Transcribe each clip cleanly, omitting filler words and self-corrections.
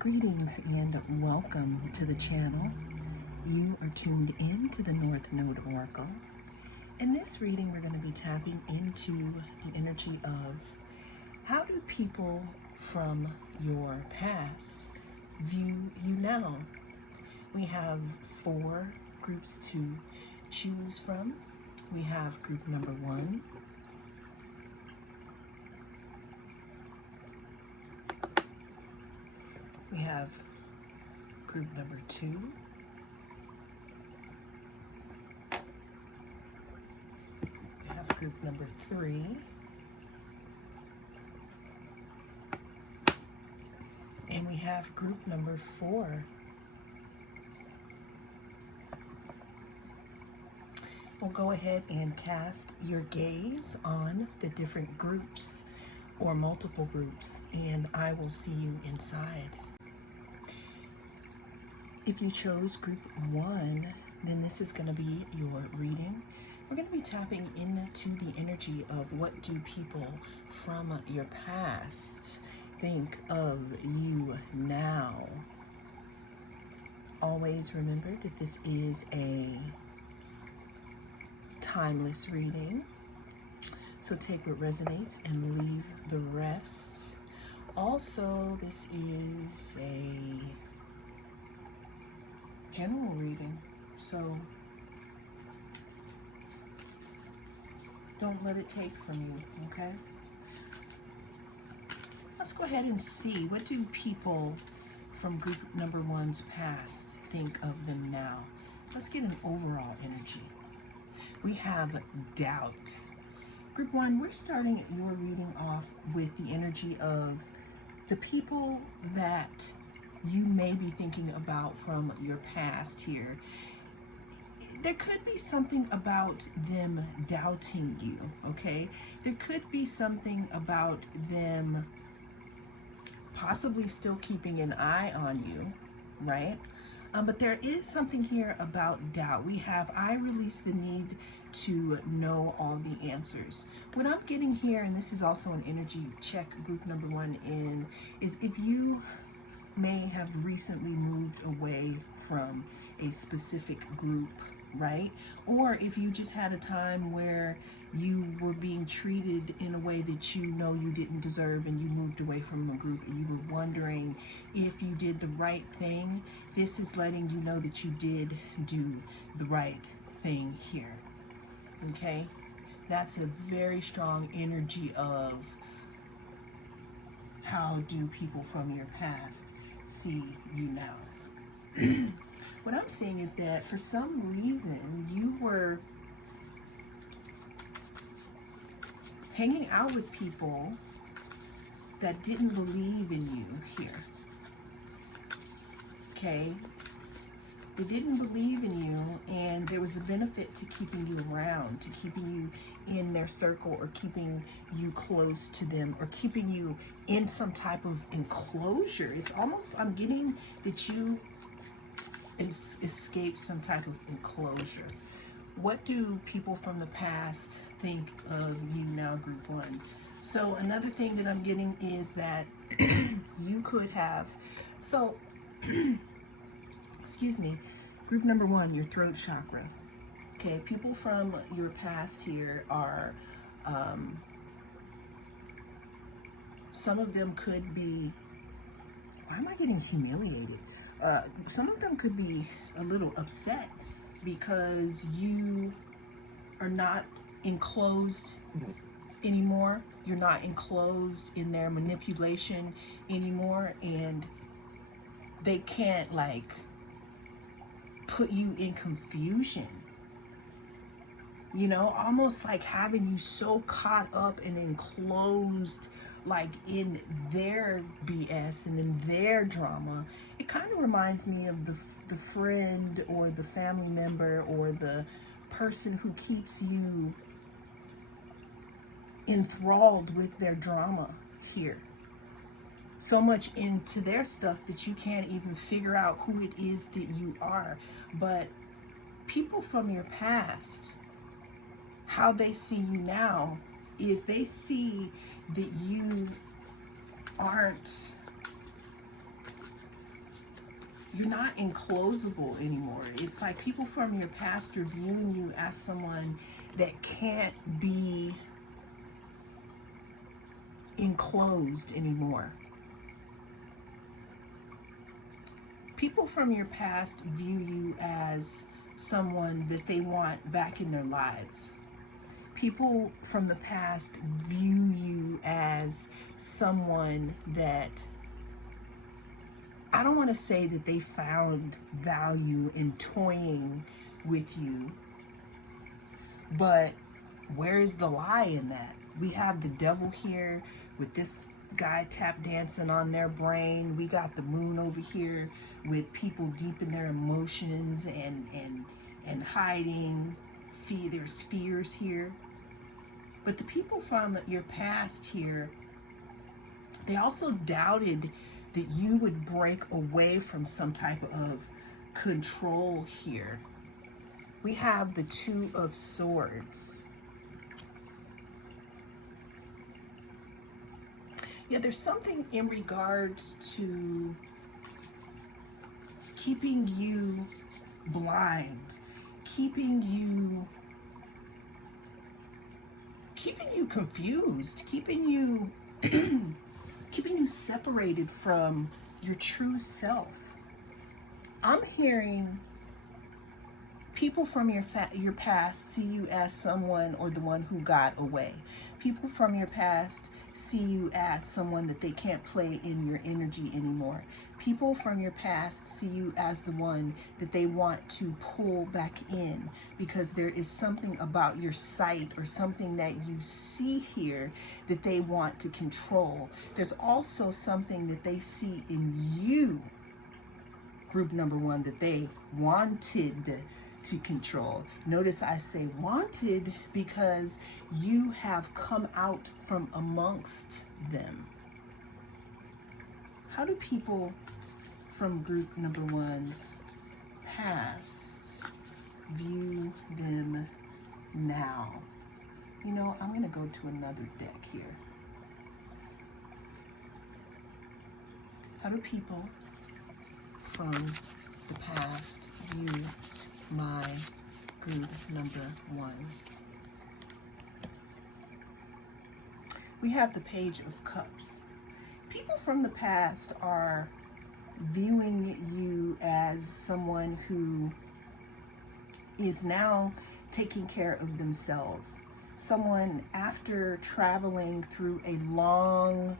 Greetings and welcome to the channel. You are tuned in to the North Node Oracle. In this reading, we're going to be tapping into the energy of how do people from your past view you now? We have 4 groups to choose from. We have group number 1. We have group number 2. We have group number 3. And we have group number 4. We'll go ahead and cast your gaze on the different groups or multiple groups, and I will see you inside. If you chose group 1, then this is going to be your reading. We're going to be tapping into the energy of what do people from your past think of you now. Always remember that this is a timeless reading, so take what resonates and leave the rest. Also, this is a general reading, so don't let it take from you, okay? Let's go ahead and see, what do people from group number 1's past think of them now? Let's get an overall energy. We have doubt. Group 1, we're starting your reading off with the energy of the people that you may be thinking about from your past here. There could be something about them doubting you, okay? There could be something about them possibly still keeping an eye on you, right? But there is something here about doubt. We have, I release the need to know all the answers. What I'm getting here, and this is also an energy check group number 1 in, is if you may have recently moved away from a specific group, right? Or if you just had a time where you were being treated in a way that you know you didn't deserve and you moved away from a group and you were wondering if you did the right thing, this is letting you know that you did do the right thing here, okay? That's a very strong energy of how do people from your past see you now. What I'm saying is that for some reason you were hanging out with people that didn't believe in you here. Okay? They didn't believe in you, and there was a benefit to keeping you around, to keeping you in their circle, or keeping you close to them, or keeping you in some type of enclosure. It's almost, I'm getting that you escaped some type of enclosure. What do people from the past think of you now, group 1? So another thing that I'm getting is that you could have, so excuse me, group number 1, your throat chakra. Okay, people from your past here are, some of them could be, why am I getting humiliated? Some of them could be a little upset because you are not enclosed anymore. You're not enclosed in their manipulation anymore, and they can't like put you in confusion, you know, almost like having you so caught up and enclosed like in their BS and in their drama. It kind of reminds me of the friend or the family member or the person who keeps you enthralled with their drama here. So much into their stuff that you can't even figure out who it is that you are. But people from your past, how they see you now is they see that you aren't you're not enclosable anymore. It's like people from your past are viewing you as someone that can't be enclosed anymore. People from your past view you as someone that they want back in their lives. People from the past view you as someone that, I don't want to say that they found value in toying with you, but where is the lie in that? We have the devil here with this guy tap dancing on their brain. We got the moon over here with people deep in their emotions and hiding. There's fears here. But the people from your past here, they also doubted that you would break away from some type of control here. We have the Two of Swords. Yeah, there's something in regards to keeping you blind, keeping you confused, keeping you separated from your true self. I'm hearing people from your past see you as someone or the one who got away. People from your past see you as someone that they can't play in your energy anymore. People from your past see you as the one that they want to pull back in because there is something about your sight or something that you see here that they want to control. There's also something that they see in you, group number one, that they wanted to control. Notice I say wanted because you have come out from amongst them. How do people from group number one's past view them now? You know, I'm going to go to another deck here. How do people from the past view my group number one? We have the Page of Cups. People from the past are viewing you as someone who is now taking care of themselves. Someone, after traveling through a long,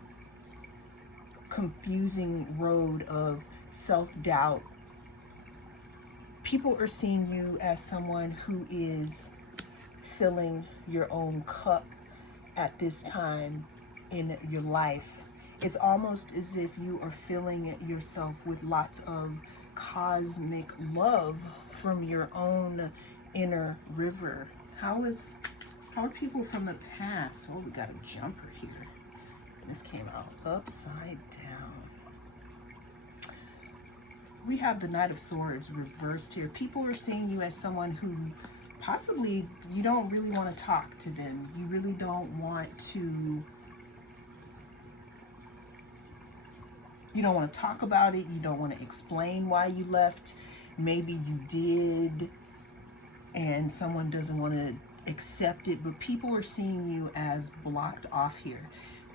confusing road of self-doubt, people are seeing you as someone who is filling your own cup at this time in your life. It's almost as if you are filling yourself with lots of cosmic love from your own inner river. How are people from the past? Oh, we got a jumper here. This came out upside down. We have the Knight of Swords reversed here. People are seeing you as someone who possibly you don't really want to talk to them. You really don't want to talk about it. You don't want to explain why you left. Maybe you did and someone doesn't want to accept it, but people are seeing you as blocked off here.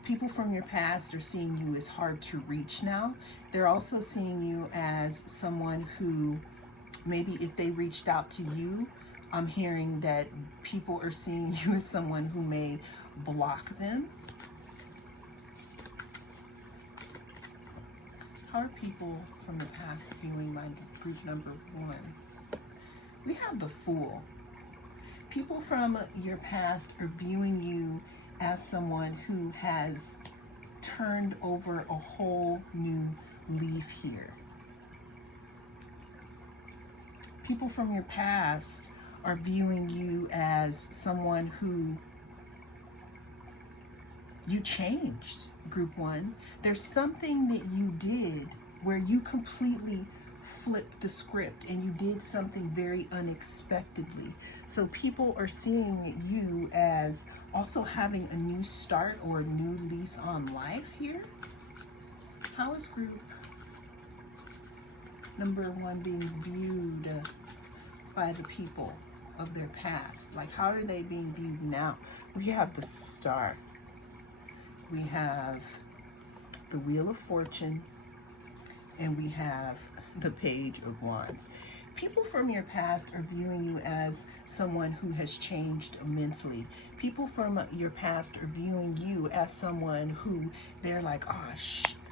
People from your past are seeing you as hard to reach now. They're also seeing you as someone who, maybe if they reached out to you, I'm hearing that people are seeing you as someone who may block them. How are people from the past viewing my group number one? We have the Fool. People from your past are viewing you as someone who has turned over a whole new leaf here. People from your past are viewing you as someone who you changed, group one. There's something that you did where you completely flipped the script and you did something very unexpectedly. So people are seeing you as also having a new start or a new lease on life here. How is group number one being viewed by the people of their past? Like, how are they being viewed now? We have the Star. We have the Wheel of Fortune. And we have the Page of Wands. People from your past are viewing you as someone who has changed immensely. People from your past are viewing you as someone who they're like, oh,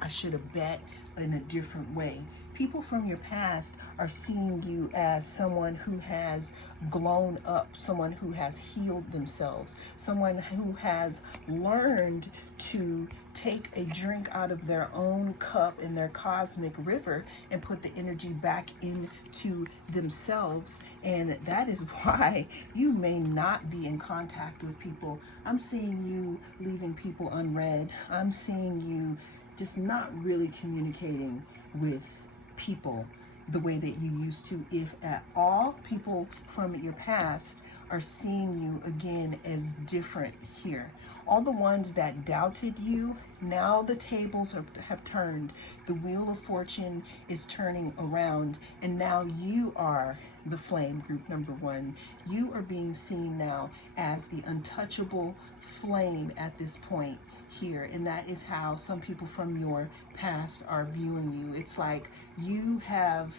I should have bet in a different way. People from your past are seeing you as someone who has grown up, someone who has healed themselves, someone who has learned to take a drink out of their own cup in their cosmic river and put the energy back into themselves. And that is why you may not be in contact with people. I'm seeing you leaving people unread. I'm seeing you just not really communicating with people the way that you used to, if at all. People from your past are seeing you again as different here. All the ones that doubted you, now the tables have turned. The Wheel of Fortune is turning around, and now you are the flame, group number one. You are being seen now as the untouchable flame at this point here, and that is how some people from your past are viewing you. It's like you have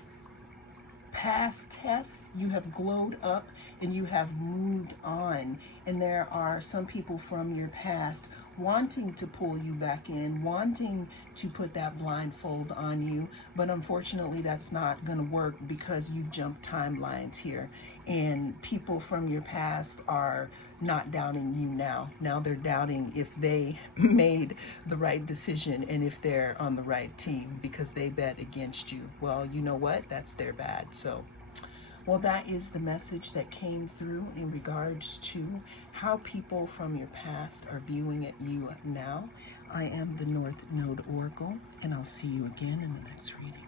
passed tests, you have glowed up, and you have moved on. And there are some people from your past wanting to pull you back in, wanting to put that blindfold on you, but unfortunately that's not going to work because you've jumped timelines here. And people from your past are not doubting you now. Now they're doubting if they made the right decision and if they're on the right team because they bet against you. Well, you know what? That's their bad. So, well, that is the message that came through in regards to how people from your past are viewing at you now. I am the North Node Oracle, and I'll see you again in the next reading.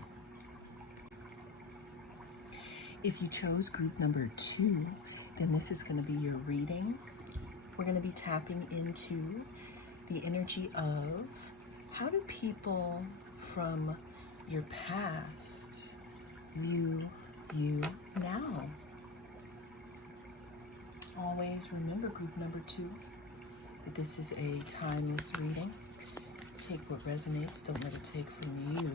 If you chose group number 2, then this is going to be your reading. We're going to be tapping into the energy of how do people from your past view you now. Always remember, group number 2, that this is a timeless reading. Take what resonates, don't let it take from you.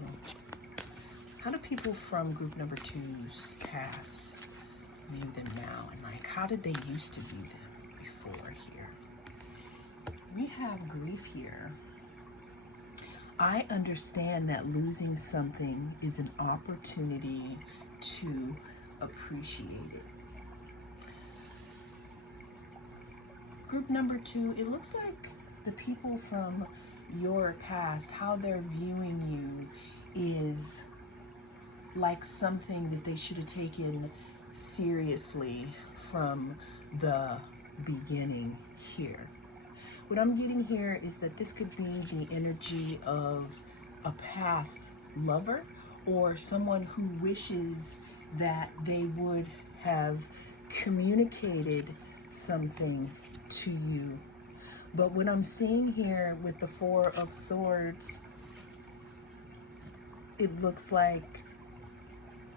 How do people from group number 2's past view them now? And like, how did they used to view them before here? We have grief here. I understand that losing something is an opportunity to appreciate it. Group number 2, it looks like the people from your past, how they're viewing you is like something that they should have taken seriously from the beginning here. What I'm getting here is that this could be the energy of a past lover or someone who wishes that they would have communicated something to you. But what I'm seeing here with the Four of Swords, it looks like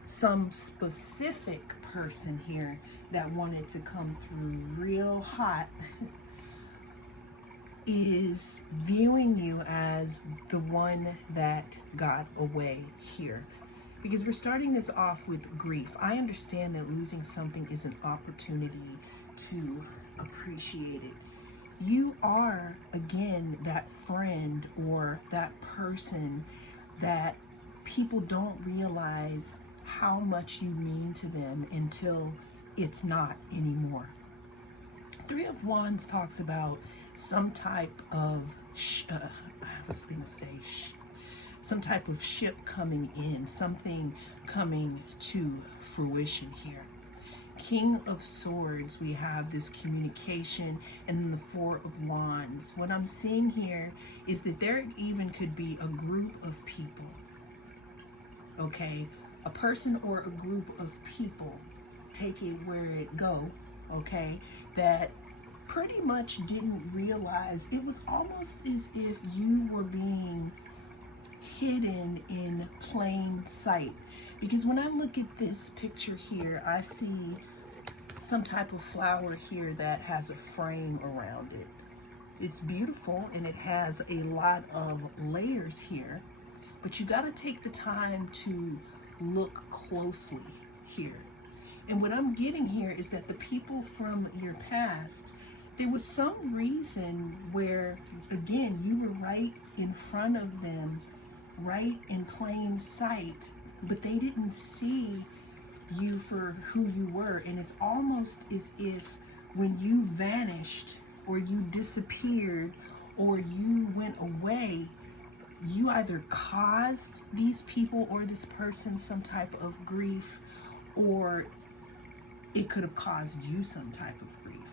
some specific person here that wanted to come through real hot is viewing you as the one that got away here. Because we're starting this off with grief. I understand that losing something is an opportunity to appreciate it. You are, again, that friend or that person that people don't realize how much you mean to them until it's not anymore. Three of Wands talks about some type of, some type of ship coming in, something coming to fruition here. King of Swords, we have this communication, and then the Four of Wands. What I'm seeing here is that there even could be a group of people, okay? A person or a group of people, take it where it go, okay? That pretty much didn't realize, it was almost as if you were being hidden in plain sight. Because when I look at this picture here, I see some type of flower here that has a frame around it. It's beautiful and it has a lot of layers here, but you got to take the time to look closely here. And what I'm getting here is that the people from your past, there was some reason where, again, you were right in front of them, right in plain sight, but they didn't see you for who you were. And it's almost as if when you vanished or you disappeared or you went away, you either caused these people or this person some type of grief, or it could have caused you some type of grief.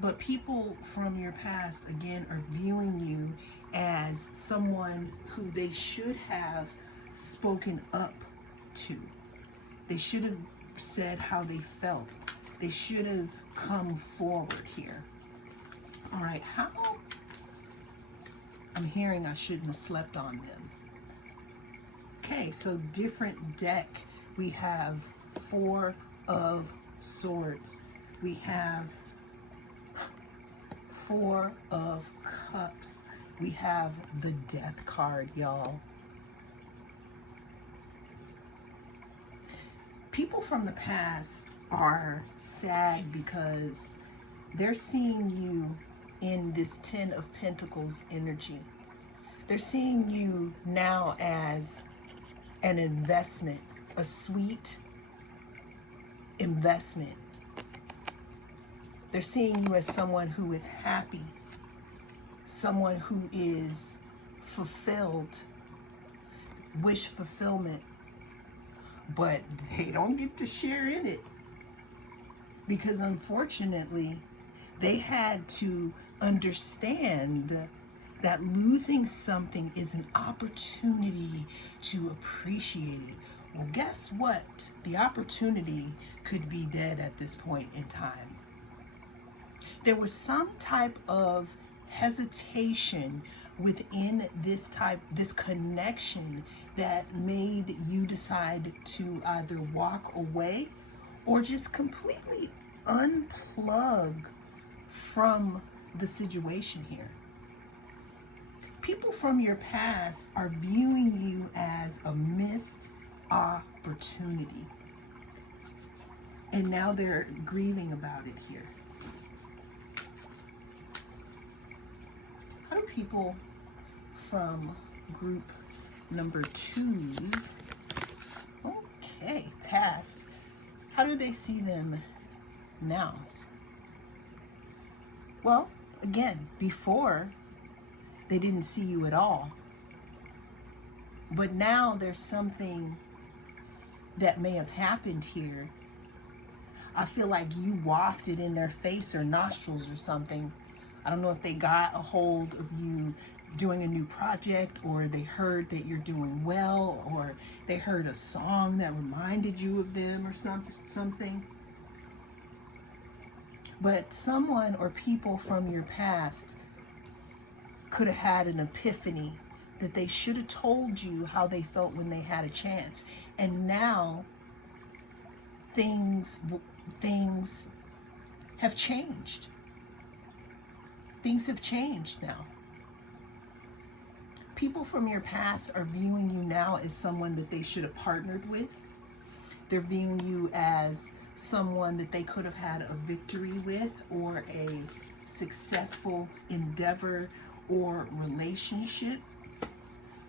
But people from your past, again, are viewing you as someone who they should have spoken up to. They should have said how they felt. They should have come forward here. All right, how? I'm hearing I shouldn't have slept on them. Okay, so different deck. We have 4 of Swords. We have 4 of Cups. We have the Death card, y'all. People from the past are sad because they're seeing you in this 10 of Pentacles energy. They're seeing you now as an investment, a sweet investment. They're seeing you as someone who is happy, someone who is fulfilled, wish fulfillment, but they don't get to share in it because unfortunately they had to understand that losing something is an opportunity to appreciate it. Well, guess what? The opportunity could be dead at this point in time. There was some type of hesitation within this connection that made you decide to either walk away or just completely unplug from the situation here. People from your past are viewing you as a missed opportunity. And now they're grieving about it here. How do people from group number 2's, okay, past, how do they see them now? Well, again, before, they didn't see you at all. But now there's something that may have happened here. I feel like you wafted in their face or nostrils or something. I don't know if they got a hold of you doing a new project, or they heard that you're doing well, or they heard a song that reminded you of them or something. But someone or people from your past could have had an epiphany that they should have told you how they felt when they had a chance. And now things have changed. Things have changed now. People from your past are viewing you now as someone that they should have partnered with. They're viewing you as someone that they could have had a victory with, or a successful endeavor or relationship.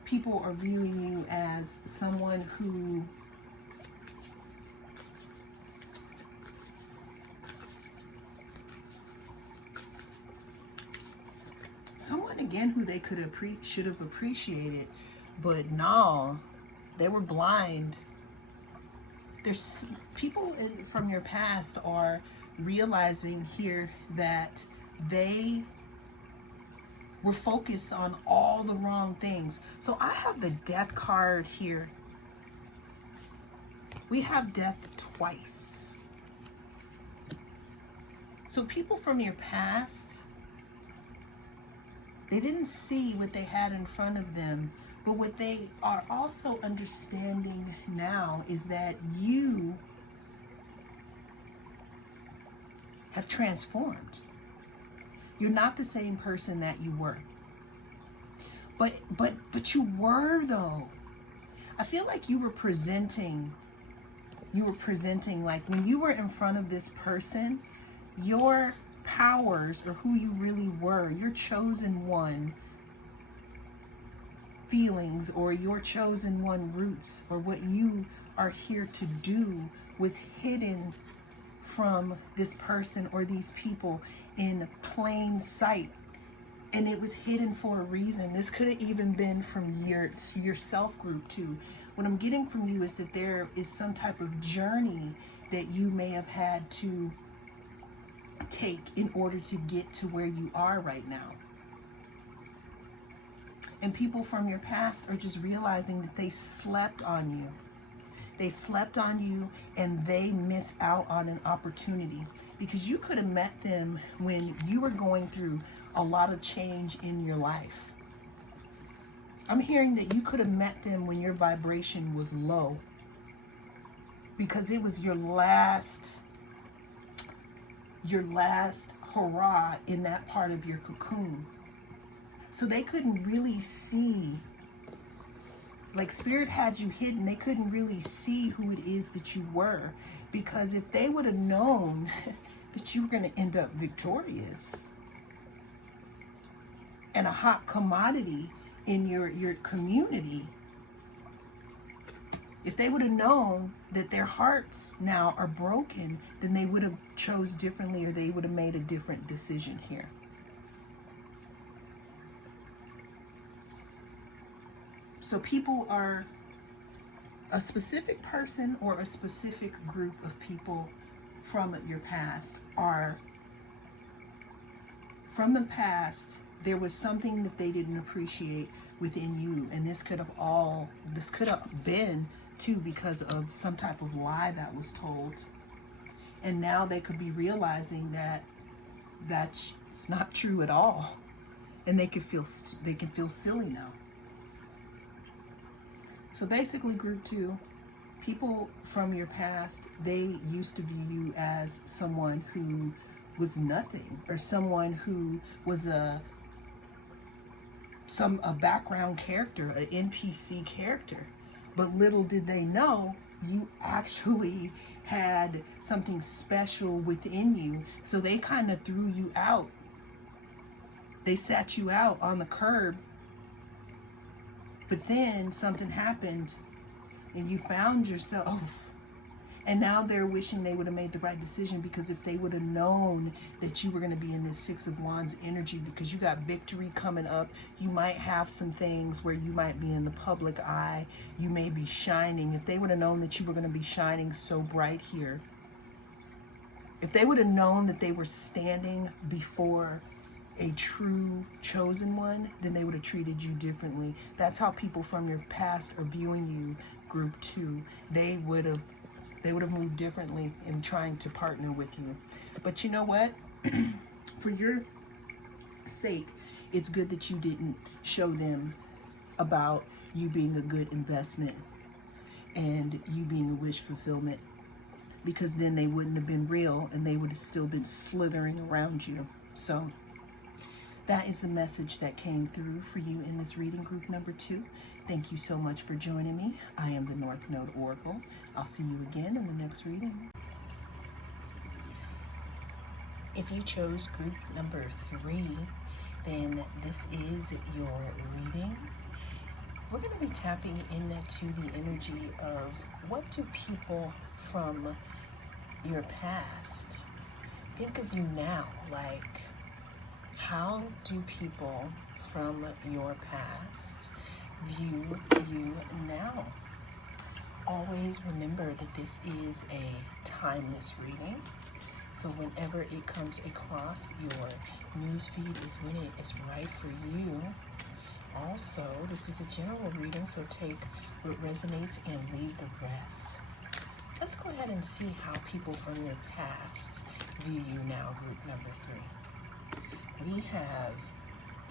People are viewing you as someone who again, who they should have appreciated, but no, they were blind. There's people from your past are realizing here that they were focused on all the wrong things. So I have the Death card here. We have death twice. So people from your past, they didn't see what they had in front of them But what they are also understanding now is that you have transformed. You're not the same person that you were. But you were, though. I feel like you were presenting like when you were in front of this person, your powers, or who you really were, your chosen one feelings, or your chosen one roots, or what you are here to do, was hidden from this person or these people in plain sight. And it was hidden for a reason. This could have even been from your self group too. What I'm getting from you is that there is some type of journey that you may have had to take in order to get to where you are right now. And people from your past are just realizing that they slept on you. They slept on you, and they miss out on an opportunity, because you could have met them when you were going through a lot of change in your life. I'm hearing that you could have met them when your vibration was low, because it was your last hurrah in that part of your cocoon. So they couldn't really see, like Spirit had you hidden. They couldn't really see who it is that you were, because if they would have known that you were going to end up victorious and a hot commodity in your community, if they would have known that their hearts now are broken, then they would have chose differently, or they would have made a different decision here. So people are, a specific person or a specific group of people from your past are, from the past, there was something that they didn't appreciate within you. And this could have been too because of some type of lie that was told. And now they could be realizing that that's not true at all. And they can feel silly now. So basically, group 2, people from your past, they used to view you as someone who was nothing, or someone who was a background character, an NPC character. But little did they know, you actually had something special within you. So they kind of threw you out. They sat you out on the curb. But then something happened and you found yourself. And now they're wishing they would have made the right decision, because if they would have known that you were going to be in this 6 of Wands energy, because you got victory coming up, you might have some things where you might be in the public eye, you may be shining. If they would have known that you were going to be shining so bright here, if they would have known that they were standing before a true chosen one, then they would have treated you differently. That's how people from your past are viewing you, group 2. They would have moved differently in trying to partner with you. But you know what? For your sake, it's good that you didn't show them about you being a good investment and you being a wish fulfillment, because then they wouldn't have been real and they would have still been slithering around you. So that is the message that came through for you in this reading, group number 2. Thank you so much for joining me. I am the North Node Oracle. I'll see you again in the next reading. If you chose group number 3, then this is your reading. We're going to be tapping into the energy of, what do people from your past think of you now? Like, how do people from your past view you now? Always remember that this is a timeless reading. So whenever it comes across your newsfeed is when it is right for you. Also, this is a general reading, so take what resonates and leave the rest. Let's go ahead and see how people from your past view you now, group number 3. We have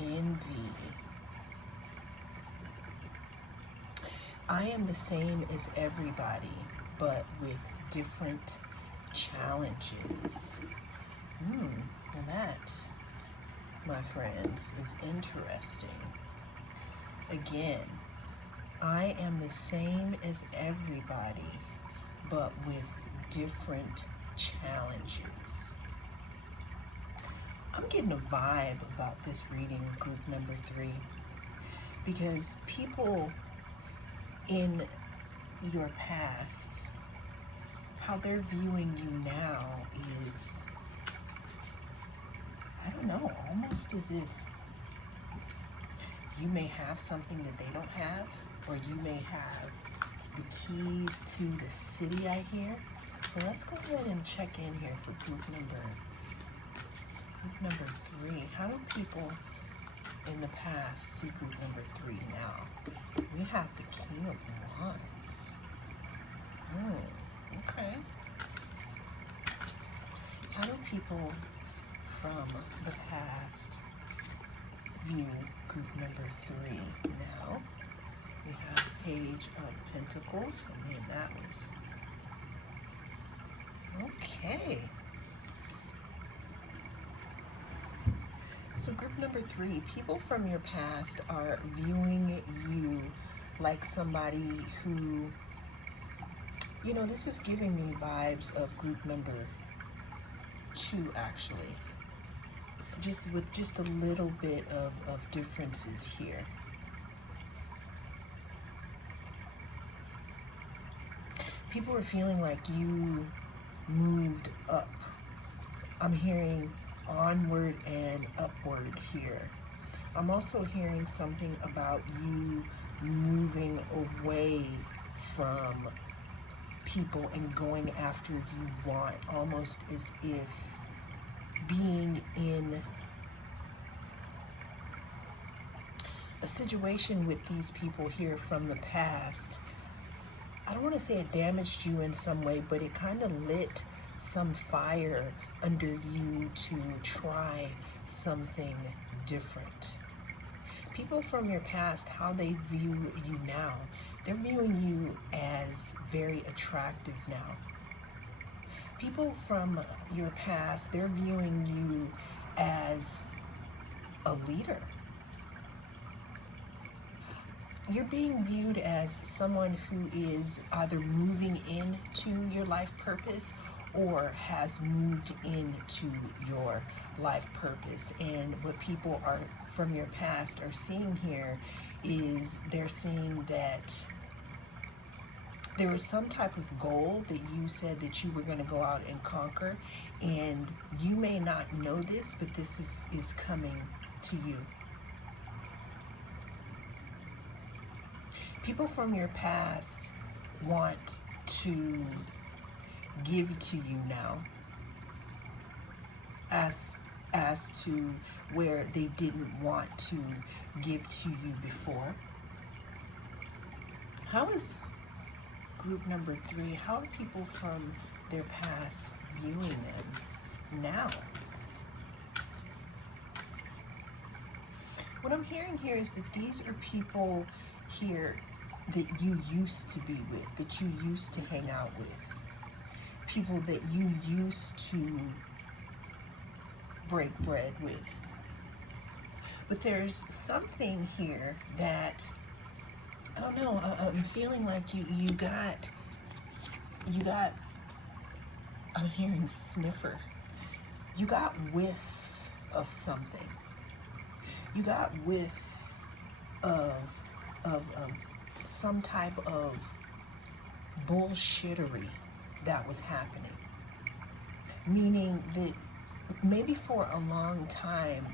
envy, I am the same as everybody, but with different challenges. And that, my friends, is interesting. Again, I am the same as everybody, but with different challenges. I'm getting a vibe about this reading, group number 3, because people in your past, how they're viewing you now is, I don't know, almost as if you may have something that they don't have, or you may have the keys to the city, I hear. Well, let's go ahead and check in here for group number 3. How do people in the past see group number 3 now? We have the King of Wands. Okay. How do people from the past view group number 3 now? We have Page of Pentacles, and then that was okay. So group number 3, people from your past are viewing you like somebody who, you know, this is giving me vibes of group number 2, actually. Just with just a little bit of differences here. People are feeling like you moved up. I'm hearing onward and upward here. I'm also hearing something about you moving away from people and going after you want, almost as if being in a situation with these people here from the past. I don't want to say it damaged you in some way, but it kind of lit some fire under you to try something different. People from your past, how they view you now, they're viewing you as very attractive now. People from your past, they're viewing you as a leader. You're being viewed as someone who is either moving into your life purpose or has moved into your life purpose. And what people are from your past are seeing here is they're seeing that there was some type of goal that you said that you were going to go out and conquer, and you may not know this, but this is coming to you. People from your past want to give to you now, as to where they didn't want to give to you before. How is group number 3, how are people from their past viewing them now? What I'm hearing here is that these are people here that you used to be with, that you used to hang out with, people that you used to break bread with. But there's something here that, I don't know, I'm feeling like you got, I'm hearing sniffer. You got whiff of something. You got whiff of some type of bullshittery that was happening. Meaning that maybe for a long time,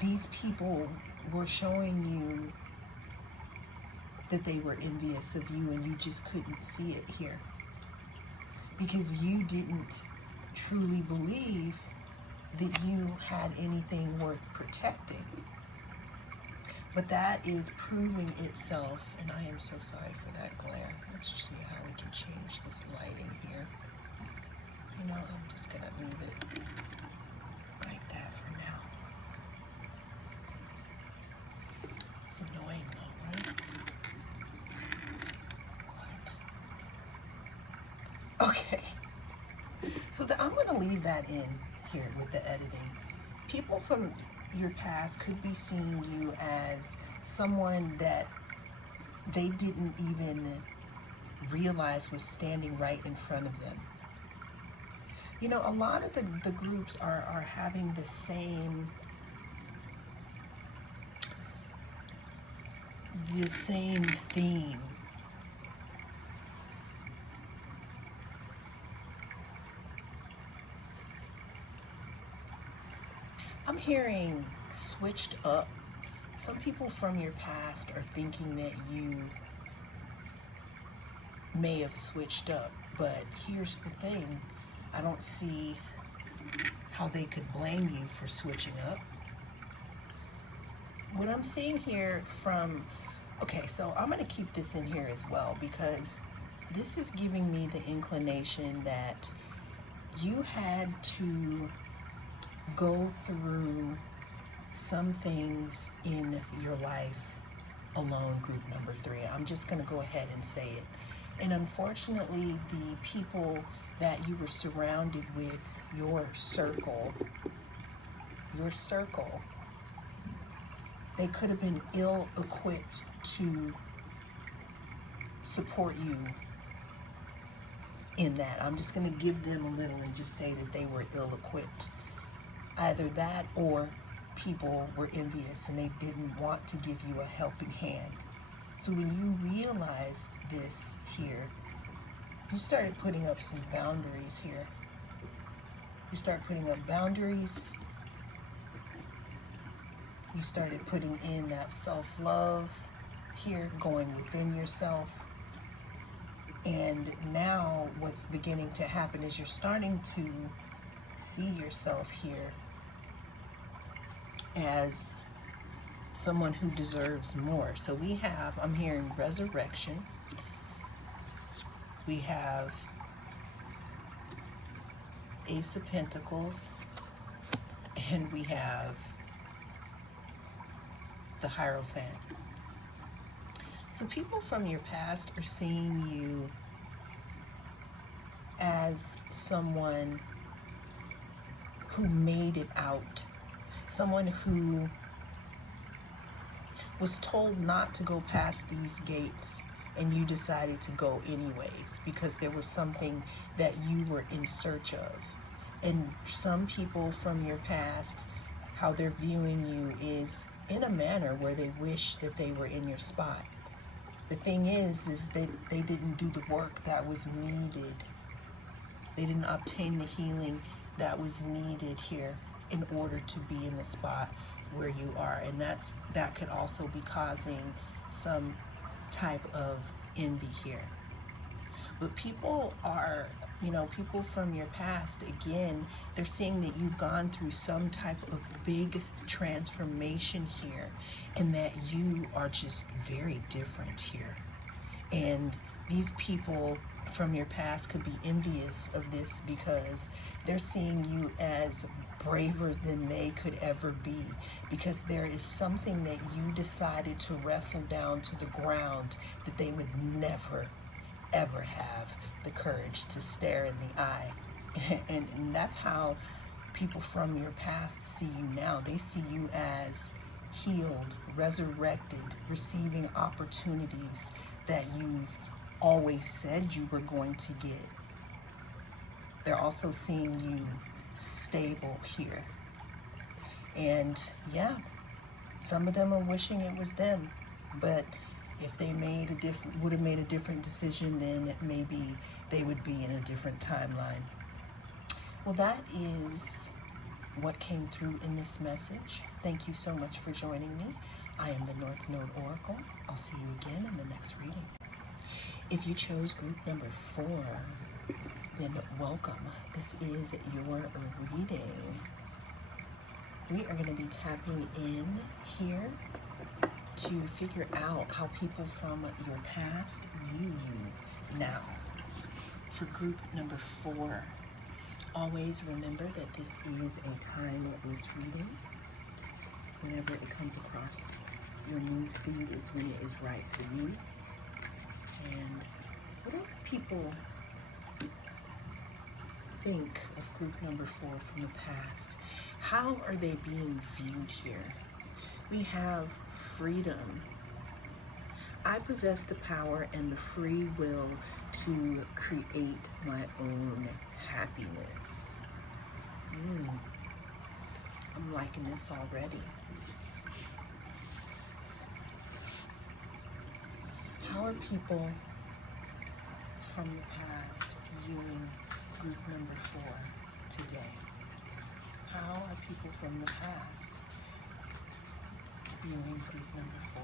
these people were showing you that they were envious of you, and you just couldn't see it here. Because you didn't truly believe that you had anything worth protecting. But that is proving itself, and I am so sorry for that glare. Let's see how we can change this lighting here. You know, I'm just going to leave it like that for now. It's annoying though, right? leave that in here with the editing. People from your past could be seeing you as someone that they didn't even realize was standing right in front of them. You know, a lot of the groups are having the same theme. I'm hearing switched up. Some people from your past are thinking that you may have switched up, but here's the thing. I don't see how they could blame you for switching up. What I'm seeing here from, okay, so I'm going to keep this in here as well, because this is giving me the inclination that you had to go through some things in your life alone, group number 3. I'm just going to go ahead and say it. And unfortunately, the people that you were surrounded with, your circle, they could have been ill-equipped to support you in that. I'm just going to give them a little and just say that they were ill-equipped. Either that or people were envious and they didn't want to give you a helping hand. So when you realized this here, you started putting up some boundaries here. You start putting up boundaries. You started putting in that self-love here, going within yourself. And now what's beginning to happen is you're starting to see yourself here as someone who deserves more. So we have, I'm hearing resurrection. We have Ace of Pentacles. And we have the Hierophant. So people from your past are seeing you as someone who made it out. Someone who was told not to go past these gates and you decided to go anyways because there was something that you were in search of. And some people from your past, how they're viewing you is in a manner where they wish that they were in your spot. The thing is that they didn't do the work that was needed. They didn't obtain the healing that was needed here in order to be in the spot where you are. And that could also be causing some type of envy here. But people are, people from your past, again, they're seeing that you've gone through some type of big transformation here and that you are just very different here. And these people from your past could be envious of this because they're seeing you as braver than they could ever be, because there is something that you decided to wrestle down to the ground that they would never ever have the courage to stare in the eye. And that's how people from your past see you now. They see you as healed, resurrected, receiving opportunities that you've always said you were going to get. They're also seeing you stable here. And yeah, some of them are wishing it was them, but if they would have made a different decision, then maybe they would be in a different timeline. Well, that is what came through in this message. Thank you so much for joining me. I am the North Node Oracle. I'll see you again in the next reading. If you chose group number 4, then welcome. This is your reading. We are going to be tapping in here to figure out how people from your past view you now. For group number 4, always remember that this is a timeless reading. Whenever it comes across your news feed is when it is right for you. And whatever people think of group number 4 from the past? How are they being viewed here? We have freedom. I possess the power and the free will to create my own happiness. I'm liking this already. How are people from the past viewing group number 4 today? How are people from the past viewing group number 4?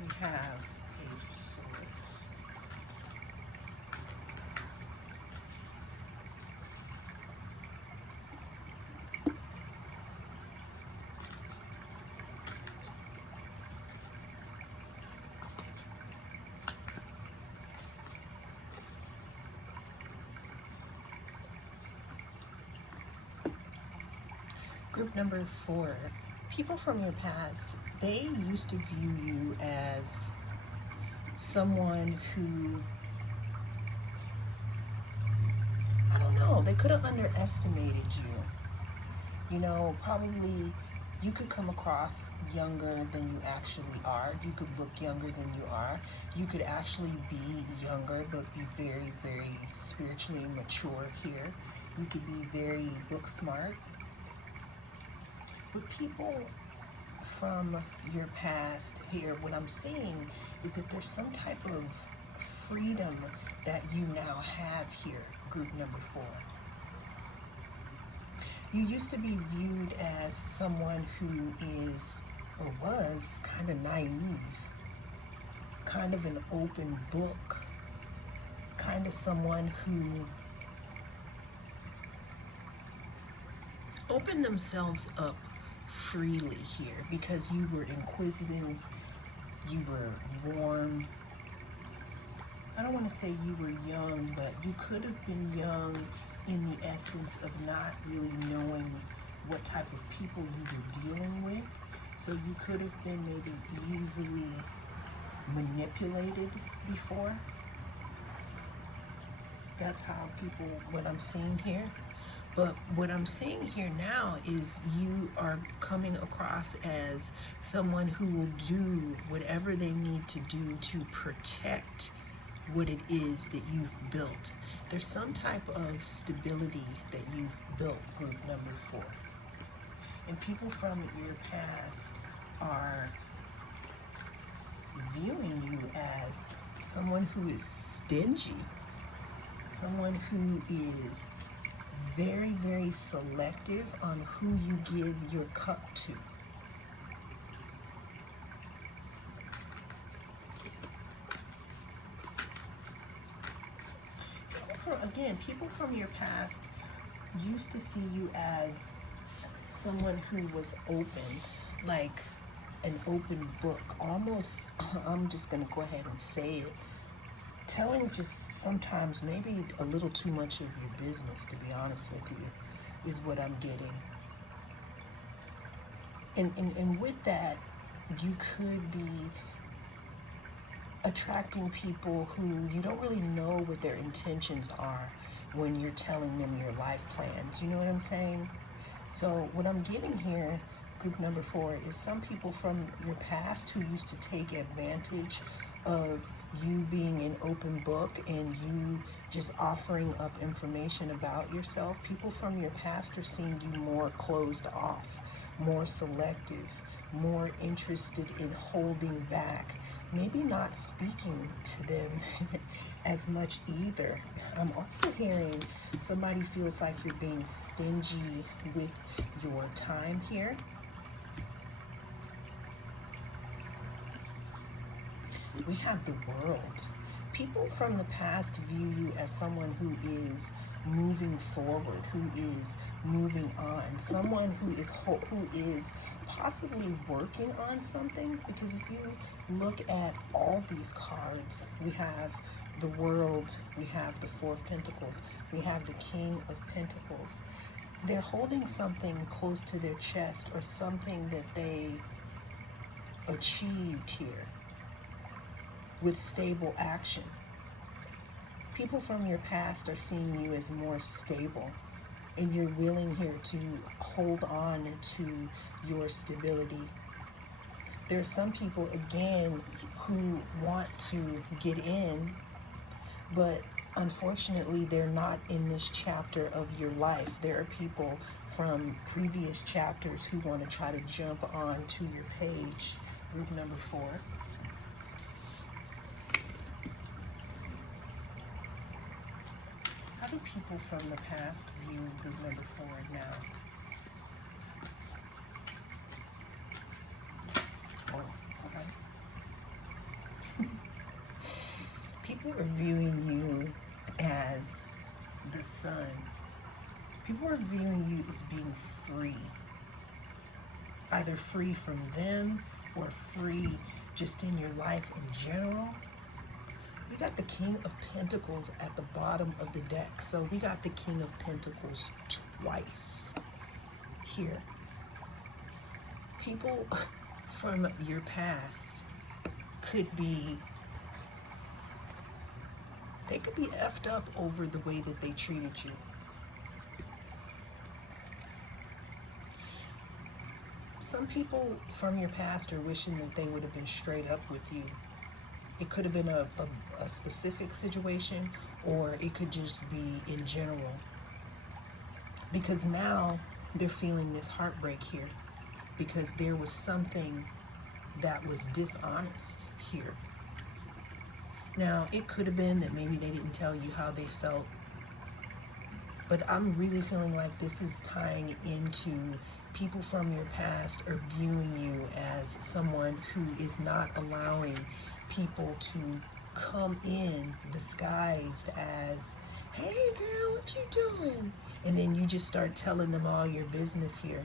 We have Page of Swords. Group number 4, people from your past, they used to view you as someone who, I don't know, they could have underestimated you. You know, probably you could come across younger than you actually are. You could look younger than you are. You could actually be younger but be very, very spiritually mature here. You could be very book smart. But people from your past here, what I'm seeing is that there's some type of freedom that you now have here, group number 4. You used to be viewed as someone who is, or was, kind of naive, kind of an open book, kind of someone who opened themselves up freely here because you were inquisitive, you were warm. I don't want to say you were young, but you could have been young in the essence of not really knowing what type of people you were dealing with. So you could have been maybe easily manipulated before. That's how people, what I'm seeing here. But what I'm seeing here now is you are coming across as someone who will do whatever they need to do to protect what it is that you've built. There's some type of stability that you've built, group number 4. And people from your past are viewing you as someone who is stingy, someone who is very, very selective on who you give your cup to. Again, people from your past used to see you as someone who was open, like an open book, almost, I'm just going to go ahead and say it, telling just sometimes maybe a little too much of your business, to be honest with you, is what I'm getting. And with that, you could be attracting people who you don't really know what their intentions are when you're telling them your life plans. You know what I'm saying? So what I'm getting here, group number 4, is some people from your past who used to take advantage of you being an open book and you just offering up information about yourself. People from your past are seeing you more closed off, more selective, more interested in holding back, maybe not speaking to them as much either. I'm also hearing somebody feels like you're being stingy with your time here. We have the World. People from the past view you as someone who is moving forward, who is moving on, someone who is possibly working on something. Because if you look at all these cards, we have the World, we have the Four of Pentacles, we have the King of Pentacles. They're holding something close to their chest or something that they achieved here. with stable action. People from your past are seeing you as more stable, and you're willing here to hold on to your stability. There's some people, again, who want to get in, but unfortunately, they're not in this chapter of your life. There are people from previous chapters who want to try to jump on to your page. Group number 4. How do people from the past view group number 4 now? People are viewing you as the sun. People are viewing you as being free. Either free from them or free just in your life in general. We got the King of Pentacles at the bottom of the deck. So we got the King of Pentacles twice here. People from your past could be, they could be effed up over the way that they treated you. Some people from your past are wishing that they would have been straight up with you. It could have been a specific situation, or it could just be in general. Because now they're feeling this heartbreak here, because there was something that was dishonest here. Now, it could have been that maybe they didn't tell you how they felt, but I'm really feeling like this is tying into people from your past are viewing you as someone who is not allowing people to come in disguised as, hey girl, what you doing? And then you just start telling them all your business here.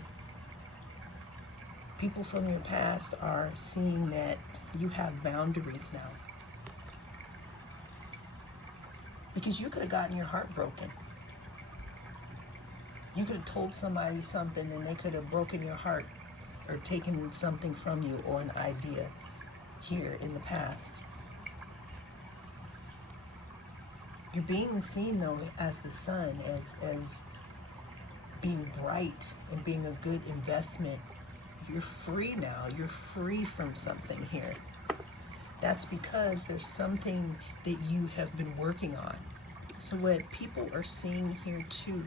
People from your past are seeing that you have boundaries now. Because you could have gotten your heart broken. You could have told somebody something and they could have broken your heart or taken something from you or an idea here in the past. You're being seen, though, as the sun, as being bright and being a good investment. You're free now. You're free from something here. That's because there's something that you have been working on. So what people are seeing here, too,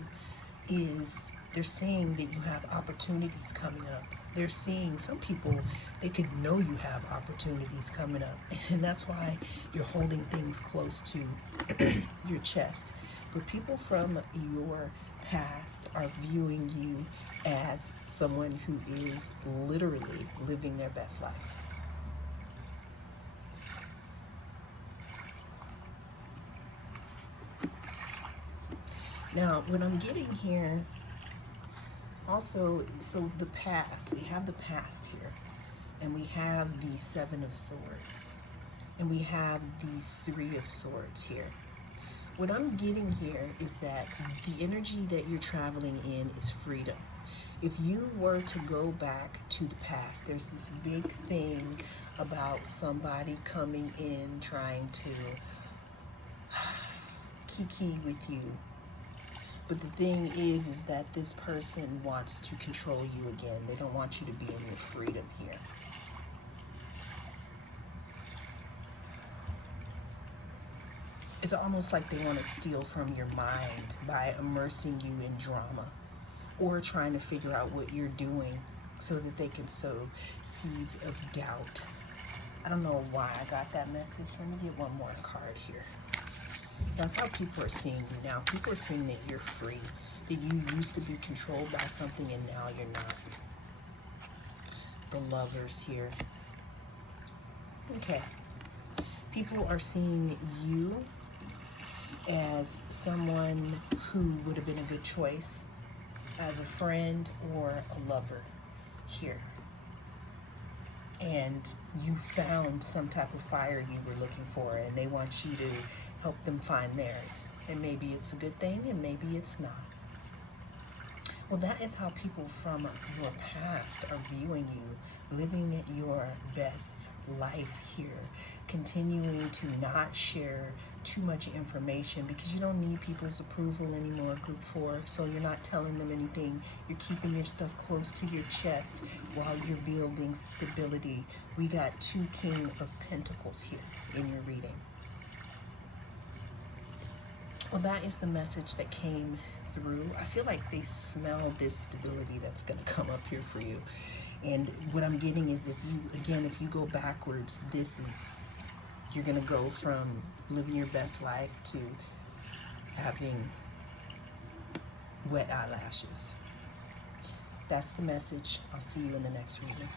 is they're seeing that you have opportunities coming up. They're seeing some people, they could know you have opportunities coming up. And that's why you're holding things close to your chest. But people from your past are viewing you as someone who is literally living their best life. Now, what I'm getting here also, so the past, we have the past here, and we have the 7 of Swords, and we have these 3 of Swords here. What I'm getting here is that the energy that you're traveling in is freedom. If you were to go back to the past, there's this big thing about somebody coming in trying to kiki with you. But the thing is that this person wants to control you again. They don't want you to be in your freedom here. It's almost like they want to steal from your mind by immersing you in drama or trying to figure out what you're doing so that they can sow seeds of doubt. I don't know why I got that message. Let me get one more card here. That's how people are seeing you now. People are seeing that you're free, that you used to be controlled by something and now you're not. The Lovers here. Okay. People are seeing you as someone who would have been a good choice as a friend or a lover here. And you found some type of fire you were looking for, and they want you to help them find theirs. And maybe it's a good thing, and maybe it's not. Well, that is how people from your past are viewing you, living your best life here, continuing to not share too much information because you don't need people's approval anymore, group 4. So you're not telling them anything. You're keeping your stuff close to your chest while you're building stability. We got 2 King of Pentacles here in your reading. Well, that is the message that came through. I feel like they smell this stability that's going to come up here for you. And what I'm getting is if you go backwards, you're going to go from living your best life to having wet eyelashes. That's the message. I'll see you in the next reading.